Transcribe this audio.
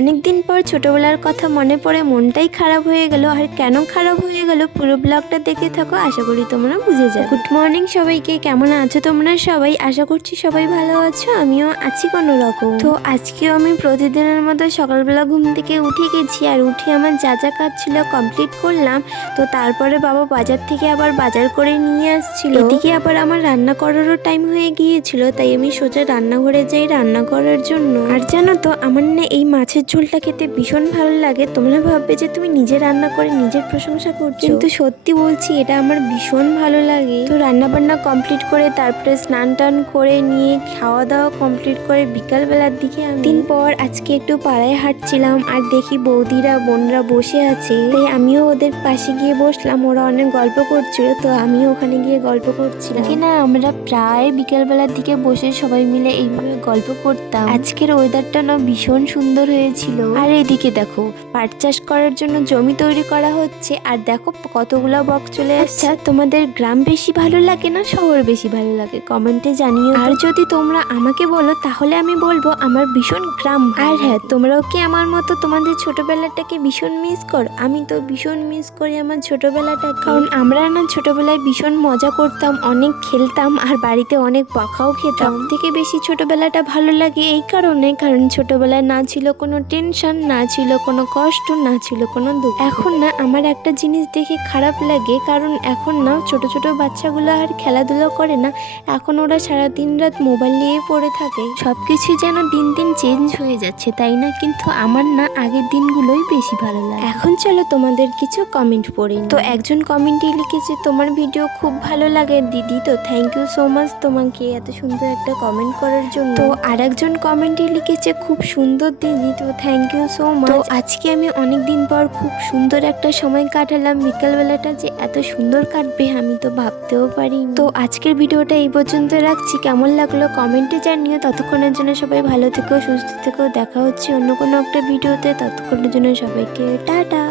অনেকদিন পর ছোটবেলার কথা মনে পড়ে মনটাই খারাপ হয়ে গেল। আর কেন খারাপ হয়ে গেল পুরো ব্লগটা দেখে থাকো, আশা করি তোমরা বুঝে যাবে। গুড মর্নিং সবাইকে, কেমন আছো তোমরা সবাই? আশা করছি সবাই ভালো আছো, আমিও আছি কোনো রকম। তো আজকেও আমি প্রতিদিনের মতো সকালবেলা ঘুম থেকে উঠে গেছি, আর উঠে আমার যা যা কাজ ছিল কমপ্লিট করলাম। তো তারপরে বাবা বাজার থেকে আবার বাজার করে নিয়ে আসছিল। এদিকে আবার আমার রান্না করারও টাইম হয়ে গিয়েছিল, তাই আমি সোজা রান্নাঘরে যাই রান্না করার জন্য। আর জানো তো আমার না এই মাছের ঝোলটা খেতে ভীষণ ভালো লাগে। তোমরা ভাববে যে তুমি নিজে রান্না করে নিজের প্রশংসা করছো, কিন্তু সত্যি বলছি এটা আমার ভীষণ ভালো লাগে। তো রান্না বান্না কমপ্লিট করে তারপরে স্নান টান করে নিয়ে খাওয়া দাওয়া কমপ্লিট করে বিকাল বেলার দিকে দিন পর আজকে একটু পাড়ায় হাঁটছিলাম, আর দেখি বৌদিরা বোনরা বসে আছে, তাই আমিও ওদের পাশে গিয়ে বসলাম। ওরা অনেক গল্প করছিল, তো আমিও ওখানে গিয়ে গল্প করছিলাম। কিনা আমরা প্রায় বিকেল বেলার দিকে বসে সবাই মিলে এইভাবে গল্প করতাম। আজকের ওয়েদারটা না ভীষণ সুন্দর হয়েছিল। আর এইদিকে দেখো পাট চাষ করার জন্য জমি তৈরি করা হচ্ছে, আর দেখো কতগুলো বক চলে আসছে। তোমাদের গ্রাম বেশি ভালো লাগে না শহর বেশি ভালো লাগে কমেন্টে জানিও। আর যদি তোমরা আমাকে বলো তাহলে আমি বলবো আমার ভীষণ গ্রাম। আর হ্যাঁ, তোমরাও কি আমার মতো তোমাদের ছোটবেলাটাকে ভীষণ মিস করো? আমি তো ভীষণ মিস করি আমার ছোটবেলাটা, কারণ আমরা না ছোটবেলায় ভীষণ মজা করতাম, অনেক খেলতাম, আর বাড়িতে অনেক বকাও খেতাম। থেকে বেশি ছোটবেলাটা ভালো লাগে এই কারণে, কারণ ছোটবেলায় না ছিল কোনো টেনশন, না ছিল কোনো কষ্ট, না ছিল কোনো দুঃখ। এখন না আমার একটা জিনিস দেখে খারাপ লাগে, কারণ এখন না ছোট ছোট বাচ্চাগুলো আর খেলাধুলো করে না। এখন ওরা সারাদিন রাত মোবাইল নিয়ে পড়ে থাকে। সবকিছু যেন দিন দিন চেঞ্জ হয়ে যাচ্ছে, তাই না? কিন্তু আমার না আগের দিনগুলোই বেশি ভালো লাগে। এখন চলো তোমাদের কিছু কমেন্ট পড়ি। তো একজন কমেন্টে লিখেছে তোমার ভিডিও খুব ভালো লাগে দিদি। তো থ্যাংক ইউ সো মাচ তোমাকে এত সুন্দর একটা কমেন্ট করার জন্য। তো আর একজন কমেন্টে লিখেছে খুব সুন্দর দিদি। তো থ্যাংক ইউ সো মাচ। তো আজকে আমি অনেক দিন পর খুব সুন্দর একটা সময় কাটালাম। বিকালবেলাটা যে এত সুন্দর কাটবে আমি তো ভাবতেও পারি। তো আজকের ভিডিওটা এই পর্যন্ত রাখছি, কেমন লাগলো কমেন্টে জানিও। ততক্ষণের জন্য সবাই ভালো থেকো, সুস্থ থেকো। দেখা হচ্ছে অন্য কোনো একটা ভিডিওতে। ততক্ষণের জন্য সবাইকে টাটা।